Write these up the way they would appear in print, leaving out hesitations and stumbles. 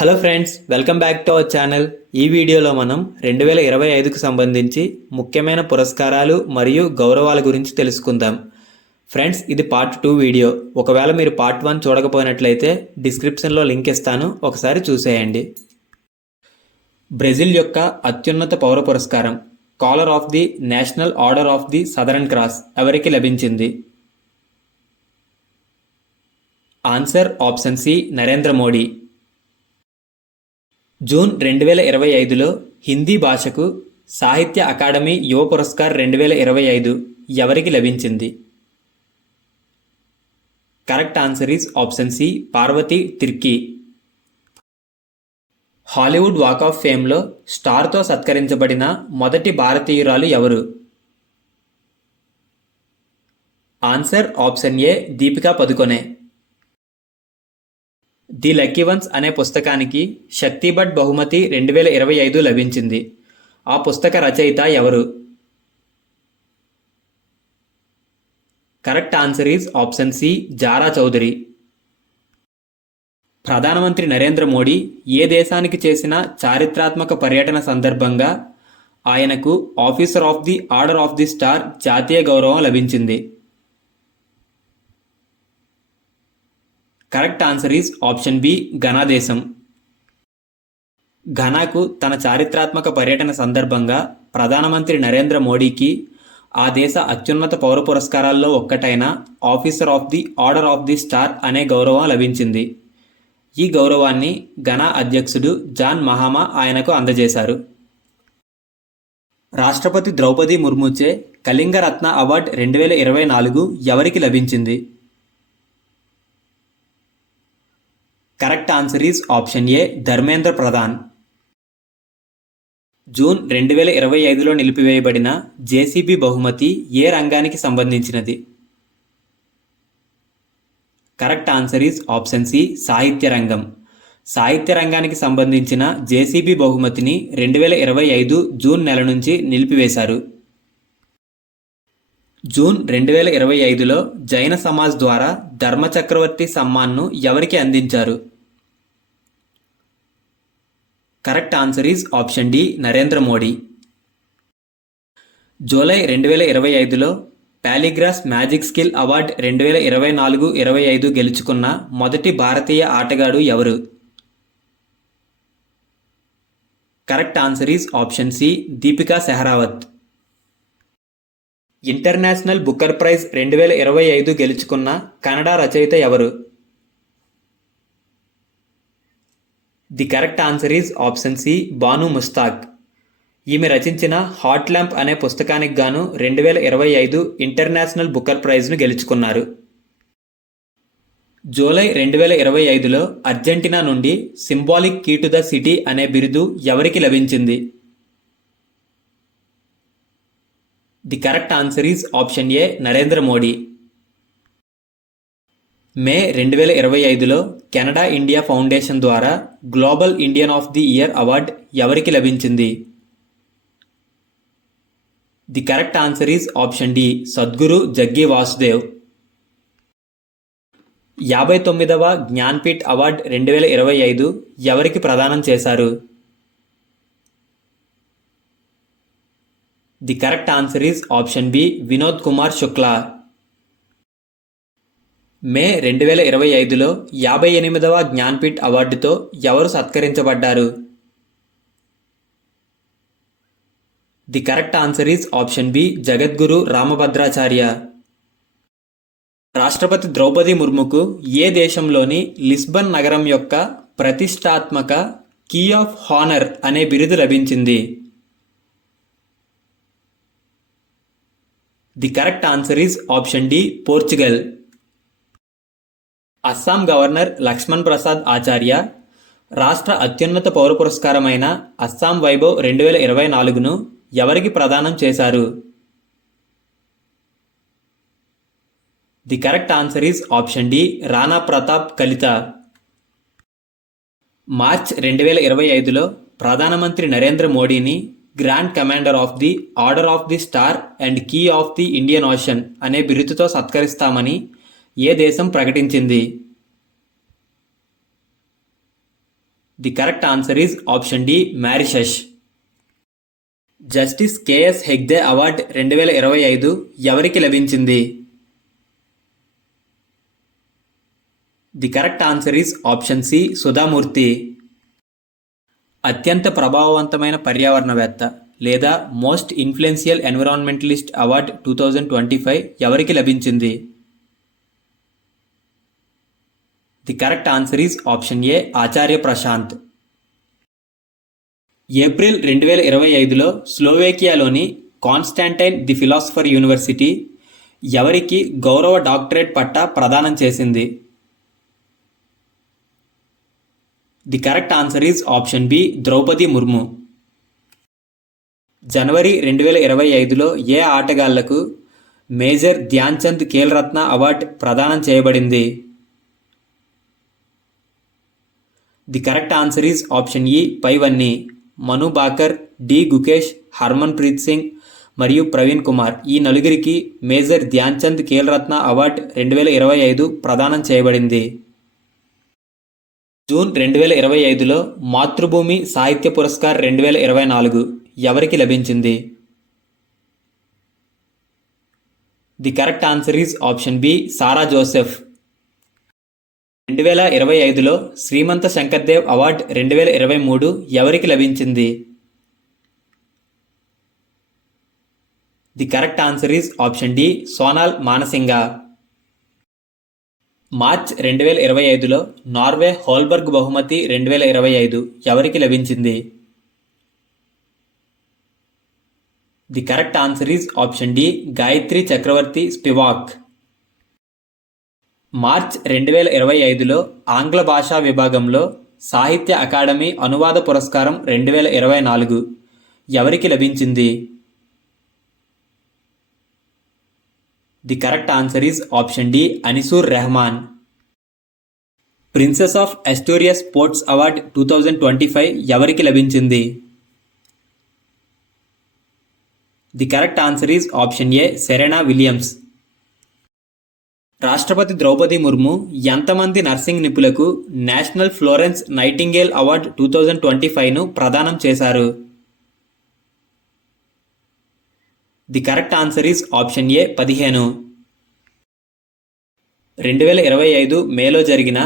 Hello friends, welcome back to our channel. ఈ వీడియోలో మనం 2025కు సంబంధించి ముఖ్యమైన పురస్కారాలు మరియు గౌరవాల గురించి తెలుసుకుందాం. ఫ్రెండ్స్, ఇది పార్ట్ 2 వీడియో. ఒకవేళ మీరు పార్ట్ 1 చూడకపోయినట్లయితే డిస్క్రిప్షన్లో లింక్ ఇస్తాను, ఒకసారి చూసేయండి. బ్రెజిల్ యొక్క అత్యున్నత పౌర పురస్కారం Collar of the National Order of the Southern Cross ఎవరికి లభించింది? Answer option C, Narendra Modi. June 2025లో హిందీ భాషకు సాహిత్య అకాడమీ యువ పురస్కార్ 2025 ఎవరికి లభించింది? Correct answer is option C, Parvati Tirkey. Hollywood Walk of ఫేమ్లో స్టార్తో సత్కరించబడిన మొదటి భారతీయురాలు ఎవరు? Answer option A, Deepika Padukone. The Lucky Ones అనే పుస్తకానికి శక్తి భట్ బహుమతి 2025 లభించింది. ఆ పుస్తక రచయిత ఎవరు? Correct answer is option C, Zara Chaudhary. ప్రధానమంత్రి నరేంద్ర మోడీ ఏ దేశానికి చేసిన చారిత్రాత్మక పర్యటన సందర్భంగా ఆయనకు officer of the order of the star జాతీయ గౌరవం లభించింది? Correct answer is option B, Ghana దేశం. ఘనాకు తన చారిత్రాత్మక పర్యటన సందర్భంగా ప్రధానమంత్రి నరేంద్ర మోడీకి ఆ దేశ అత్యున్నత పౌర పురస్కారాల్లో ఒక్కటైన Officer of the order of the Star అనే గౌరవం లభించింది. ఈ గౌరవాన్ని ఘనా అధ్యక్షుడు జాన్ మహామా ఆయనకు అందజేశారు. రాష్ట్రపతి ద్రౌపది ముర్ముచే కళింగ రత్న అవార్డ్ 2024 ఎవరికి లభించింది? Correct answer is option A, Dharmendra Pradhan. June 2025లో నిలిపివేయబడిన జేసీబీ బహుమతి ఏ రంగానికి సంబంధించినది? Correct answer is option C, సాహిత్య రంగం. సాహిత్య రంగానికి సంబంధించిన జేసీబీ బహుమతిని 2025 జూన్ నెల నుంచి నిలిపివేశారు. జూన్ 2025లో జైన సమాజ్ ద్వారా ధర్మచక్రవర్తి సమ్మాన్ను ఎవరికి అందించారు? Correct answer is option D, Narendra Modi. July 2025లో పాలిగ్రాస్ మ్యాజిక్ స్కిల్ అవార్డ్ 2024-25 గెలుచుకున్న మొదటి భారతీయ ఆటగాడు ఎవరు? Correct answer is option C, Deepika Sehrawat. International Booker Prize 2025 గెలుచుకున్న కన్నడ రచయిత ఎవరు? The correct answer is option C, Banu Mushtaq. ఈమె రచించిన హాట్ ల్యాంప్ అనే పుస్తకానికి గాను 2025 ఇంటర్నేషనల్ బుకర్ ప్రైజ్ను గెలుచుకున్నారు. జూలై 2025లో అర్జెంటీనా నుండి symbolic key to the city అనే బిరుదు ఎవరికి లభించింది? The correct answer is option A, Narendra Modi. May 2025లో కెనడా ఇండియా ఫౌండేషన్ ద్వారా Global Indian of the Year award ఎవరికి లభించింది? The correct answer is option D, Sadhguru Jaggi Vasudev. 59వ జ్ఞాన్పీఠ్ అవార్డ్ 2025 ఎవరికి ప్రదానం చేశారు? The correct answer is option B, Vinod Kumar Shukla. May 2025లో 58వ జ్ఞాన్పీఠ్ అవార్డుతో ఎవరు సత్కరించబడ్డారు? The correct answer is option B, Jagadguru Rambhadracharya. రాష్ట్రపతి ద్రౌపది ముర్ముకు ఏ దేశంలోని లిస్బన్ నగరం యొక్క ప్రతిష్టాత్మక కీ ఆఫ్ హానర్ అనే బిరుదు లభించింది? The correct answer is option D, Portugal. Assam governor Lakshman Prasad Acharya రాష్ట్ర అత్యున్నత పౌర పురస్కారమైన అస్సాం వైభవ్ 2024ను ఎవరికి ప్రదానం చేశారు? The correct answer is option D, Rana Pratap Kalita. March 2025లో ప్రధానమంత్రి నరేంద్ర మోడీని Grand Commander of the order of the Star and Key of the Indian Ocean అనే బిరుదుతో సత్కరిస్తామని ఏ దేశం ప్రకటించింది? The correct answer is option D Mauritius. Justice KS Hegde award 2025 ఎవరికి లభించింది? The correct answer is option C Sudha Murty. అత్యంత ప్రభావవంతమైన పర్యావరణవేత్త లేదా మోస్ట్ ఇన్ఫ్లుయెన్షియల్ ఎన్విరాన్మెంటలిస్ట్ అవార్డ్ 2025 ఎవరికి లభించింది? The correct answer is option A Acharya Prashant. April 2025లో స్లోవేకియాలోని కాన్స్టాంటైన్ ది ఫిలాసఫర్ యూనివర్సిటీ ఎవరికి గౌరవ డాక్టరేట్ పట్టా ప్రదానం చేసింది? The correct answer is option B Droupadi Murmu. జనవరి 2025లో ఏ ఆటగాళ్లకు మేజర్ ధ్యాన్చంద్ ఖేల్ రత్న అవార్డు ప్రదానం చేయబడింది? The correct answer is option E పైవన్నీ. మను బాకర్, డి గుకేష్, హర్మన్ ప్రీత్ సింగ్ మరియు ప్రవీణ్ కుమార్ ఈ నలుగురికి మేజర్ ధ్యాన్చంద్ ఖేల్ రత్న అవార్డు 2025 ప్రదానం చేయబడింది. జూన్ 2025లో మాతృభూమి సాహిత్య పురస్కార్ 2024 ఎవరికి లభించింది? The correct answer is option B Sarah Joseph. 2025లో శ్రీమంత శంకర్దేవ్ అవార్డు 2023 ఎవరికి లభించింది? The correct answer is option D Sonal Mansingh. March 2025లో నార్వే హోల్బర్గ్ బహుమతి 2025 ఎవరికి లభించింది? The correct answer is option D Gayatri Chakravorty Spivak. March 2025లో ఆంగ్ల భాషా విభాగంలో సాహిత్య అకాడమీ అనువాద పురస్కారం 2024 ఎవరికి లభించింది? The correct answer is option D Anisur Rahman. Princess of Asturias Sports award 2025 ఎవరికి లభించింది? The correct answer is option A Serena Williams. రాష్ట్రపతి ద్రౌపది ముర్ము ఎంతమంది నర్సింగ్ నిపుణులకు నేషనల్ ఫ్లోరెన్స్ నైటింగేల్ అవార్డ్ 2025ను ప్రదానం చేశారు? The correct answer is option A 15. 2025 మేలో జరిగిన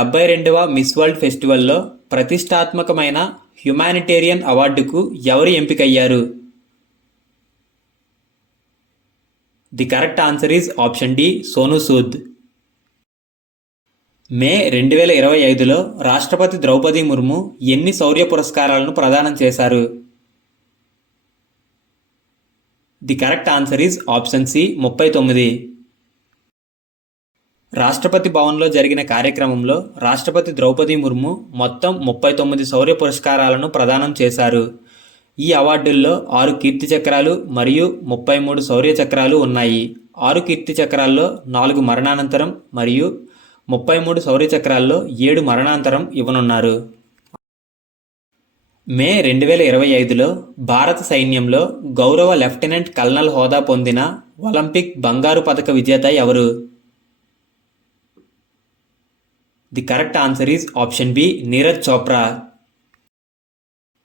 72వ మిస్ వరల్డ్ ఫెస్టివల్లో ప్రతిష్టాత్మకమైన హ్యుమానిటేరియన్ అవార్డుకు ఎవరు ఎంపికయ్యారు? The correct answer is option D Sonu Sood. May 2025లో రాష్ట్రపతి ద్రౌపది ముర్ము ఎన్ని శౌర్య పురస్కారాలను ప్రదానం చేశారు? The correct answer is option C 39. రాష్ట్రపతి భవన్లో జరిగిన కార్యక్రమంలో రాష్ట్రపతి ద్రౌపది ముర్ము మొత్తం 39 శౌర్య పురస్కారాలను ప్రదానం చేశారు. ఈ అవార్డుల్లో 6 కీర్తి చక్రాలు మరియు 33 శౌర్య చక్రాలు ఉన్నాయి. 6 కీర్తి చక్రాల్లో 4 మరణానంతరం మరియు 33 శౌర్య చక్రాల్లో 7 మరణాంతరం ఇవ్వనున్నారు. మే 2025లో భారత సైన్యంలో గౌరవ లెఫ్టినెంట్ కల్నల్ హోదా పొందిన ఒలింపిక్ బంగారు పతక విజేత ఎవరు? The correct answer is option B Neeraj Chopra.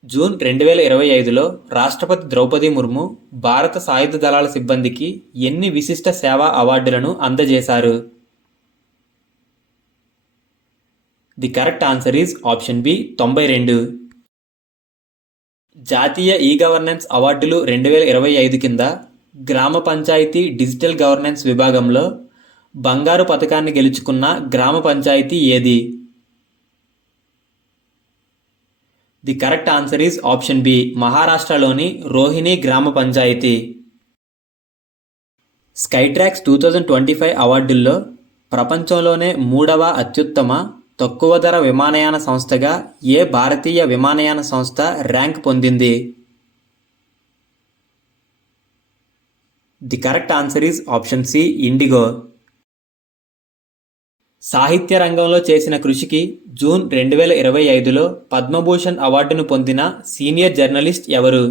June 2025లో రాష్ట్రపతి ద్రౌపది ముర్ము భారత సాయుధ దళాల సిబ్బందికి ఎన్ని విశిష్ట సేవా అవార్డులను అందజేశారు? The correct answer is option B 92. జాతీయ ఈ గవర్నెన్స్ అవార్డులు 2025 కింద గ్రామ పంచాయతీ డిజిటల్ గవర్నెన్స్ విభాగంలో బంగారు పతకాన్ని గెలుచుకున్న గ్రామ పంచాయతీ ఏది? The correct answer is option B మహారాష్ట్రలోని రోహిణి గ్రామ పంచాయతీ. స్కైట్రాక్స్ 2025 అవార్డుల్లో ప్రపంచంలోనే 3వ అత్యుత్తమ తక్కువ ధర విమానయాన సంస్థగా ఏ భారతీయ విమానయాన సంస్థ ర్యాంక్ పొందింది? The correct answer is option C IndiGo. సాహిత్య రంగంలో చేసిన కృషికి జూన్ 2025లో పద్మభూషణ్ అవార్డును పొందిన సీనియర్ జర్నలిస్ట్ ఎవరు?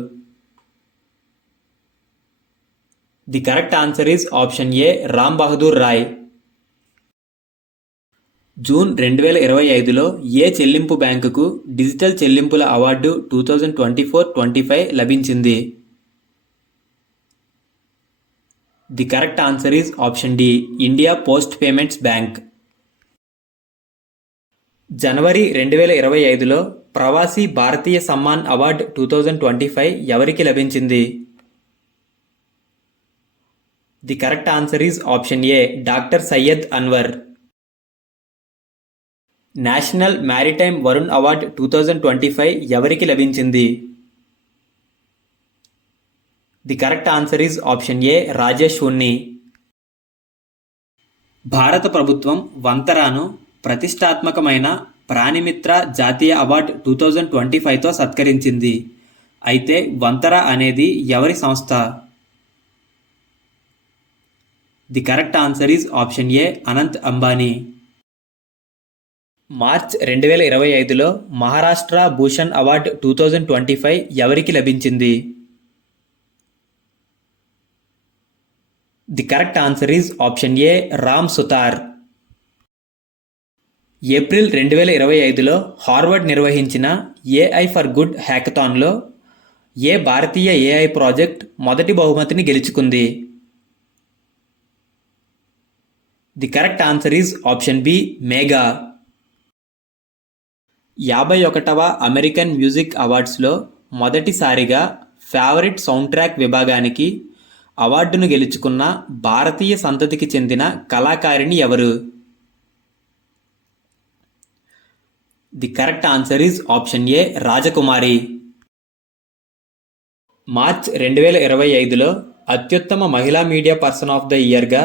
The correct answer is option A Ram Bahadur Rai. June 2025లో ఏ చెల్లింపు బ్యాంకుకు డిజిటల్ చెల్లింపుల అవార్డు 2024-25 లభించింది? The correct answer is option D, India Post Payments Bank. జనవరి 2025లో ప్రవాసీ భారతీయ సమ్మాన్ అవార్డ్ 2025 ఎవరికి లభించింది? The correct answer is option A, doctor Syed Anwar. National Maritime Varun award 2025 ఎవరికి లభించింది? The correct answer is option A, Rajesh Unni. భారత ప్రభుత్వం వంతరాను ప్రతిష్టాత్మకమైన ప్రాణిమిత్ర జాతీయ అవార్డ్ 2025తో సత్కరించింది. అయితే వంతరా అనేది ఎవరి సంస్థ? The correct answer is option A, Anant Ambani. March 2025లో మహారాష్ట్ర భూషణ్ అవార్డ్ 2025 ఎవరికి లభించింది? The correct answer is option A, Ram Sutar. April 2025లో హార్వర్డ్ నిర్వహించిన ఏఐ ఫర్ గుడ్ హ్యాకథాన్లో ఏ భారతీయ ఏఐ ప్రాజెక్ట్ మొదటి బహుమతిని గెలుచుకుంది? The correct answer is option B, Megha. 51వ అమెరికన్ మ్యూజిక్ అవార్డ్స్లో మొదటిసారిగా ఫేవరెట్ సౌండ్ ట్రాక్ విభాగానికి అవార్డును గెలుచుకున్న భారతీయ సంతతికి చెందిన కళాకారిణి ఎవరు? The correct answer is option A, Rajkumari. March 2025లో అత్యుత్తమ మహిళా మీడియా పర్సన్ ఆఫ్ ద ఇయర్గా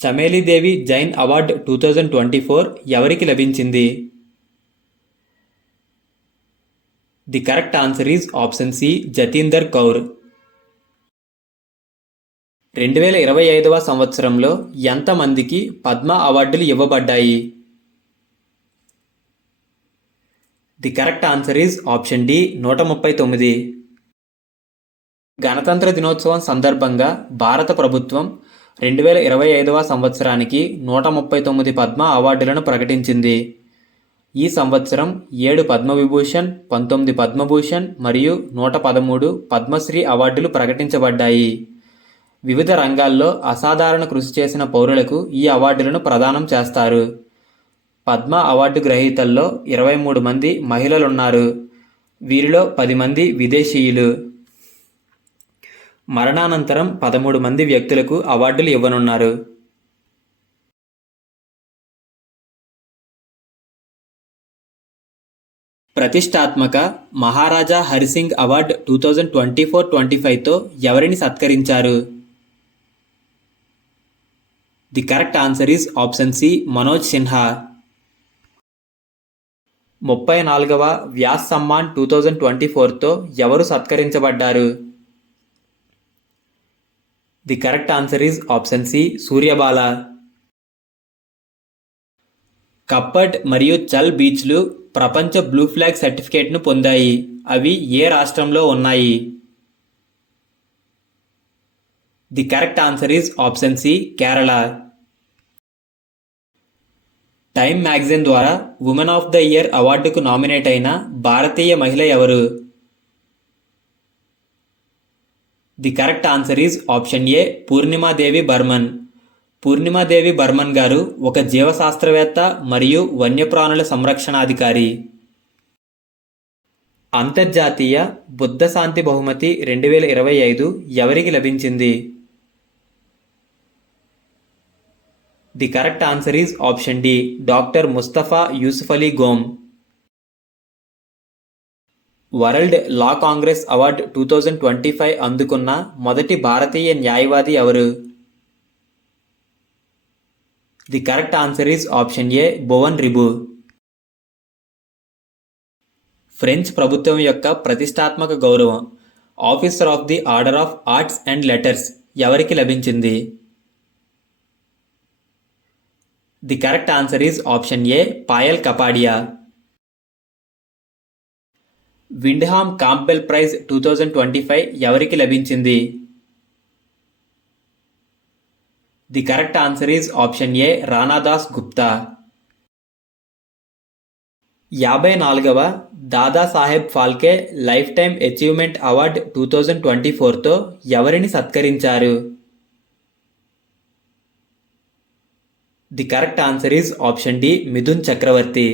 చమేలీదేవి జైన్ అవార్డ్ 2024 ఎవరికి లభించింది? The correct answer is option C, Jatinder Kaur. 2025వ సంవత్సరంలో ఎంతమందికి పద్మ అవార్డులు ఇవ్వబడ్డాయి? The correct answer is option D, 139. గణతంత్ర దినోత్సవం సందర్భంగా భారత ప్రభుత్వం 2025వ సంవత్సరానికి 139 పద్మ అవార్డులను ప్రకటించింది. ఈ సంవత్సరం 7 పద్మవిభూషణ్, 19 పద్మభూషణ్ మరియు 113 పద్మశ్రీ అవార్డులు ప్రకటించబడ్డాయి. వివిధ రంగాల్లో అసాధారణ కృషి చేసిన పౌరులకు ఈ అవార్డులను ప్రదానం చేస్తారు. పద్మ అవార్డు గ్రహీతల్లో 23 మంది మహిళలున్నారు. వీరిలో 10 మంది విదేశీయులు. మరణానంతరం 13 మంది వ్యక్తులకు అవార్డులు ఇవ్వనున్నారు. ప్రతిష్టాత్మక మహారాజా హరిసింగ్ అవార్డ్ 2024-25తో ఎవరిని సత్కరించారు? The correct answer is option C, Manoj Sinha. 34వ వ్యాస్ సమ్మాన్ 2024తో ఎవరు సత్కరించబడ్డారు? The correct answer is option C, Suryabala. Kappad మరియు చల్ బీచ్లు ప్రపంచ బ్లూ ఫ్లాగ్ సర్టిఫికేట్ను పొందాయి. అవి ఏ రాష్ట్రంలో ఉన్నాయి? The correct answer is option C, Kerala. Time magazine ద్వారా ఉమెన్ ఆఫ్ ద ఇయర్ అవార్డుకు నామినేట్ అయిన భారతీయ మహిళ ఎవరు? The correct answer is option A, Purnima Devi Barman. Purnima Devi Barman గారు ఒక జీవశాస్త్రవేత్త మరియు వన్యప్రాణుల సంరక్షణాధికారి. అంతర్జాతీయ బుద్ధ శాంతి బహుమతి 2025 ఎవరికి లభించింది? The correct answer is option D, doctor Mustafa Yusuf Ali Gome. World Law Congress award 2025 అందుకున్న మొదటి భారతీయ న్యాయవాది ఎవరు? The correct answer is option A, Bhuvan Ribhu. French ప్రభుత్వం యొక్క ప్రతిష్టాత్మక గౌరవం Officer of the order of Arts and Letters ఎవరికి లభించింది? The correct answer is option A, Payal Kapadia. Windham Campbell prize 2025 ఎవరికి లభించింది? The correct answer is option A, రానాదాస్ Gupta. 54వ Dadasaheb Phalke life time achievement award 2024తో ఎవరిని సత్కరించారు? The correct answer is option D Mithun Chakraborty.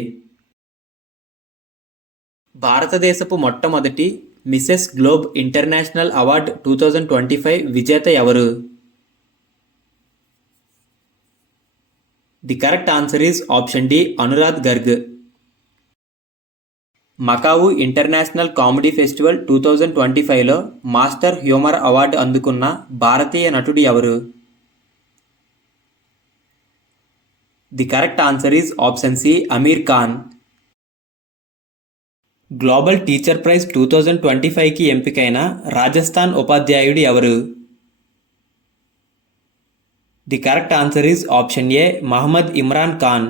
భారతదేశపు మొట్టమొదటి Mrs Globe International award 2025 విజేత ఎవరు? The correct answer is option D Anuradha Garg. Macau International comedy festival 2025లో మాస్టర్ హ్యూమర్ అవార్డు అందుకున్న భారతీయ నటుడు ఎవరు? The correct answer is option C Aamir Khan. Global teacher prize 2025కి ఎంపికైన రాజస్థాన్ ఉపాధ్యాయుడు ఎవరు? The correct answer is option A Mohammed Imran Khan.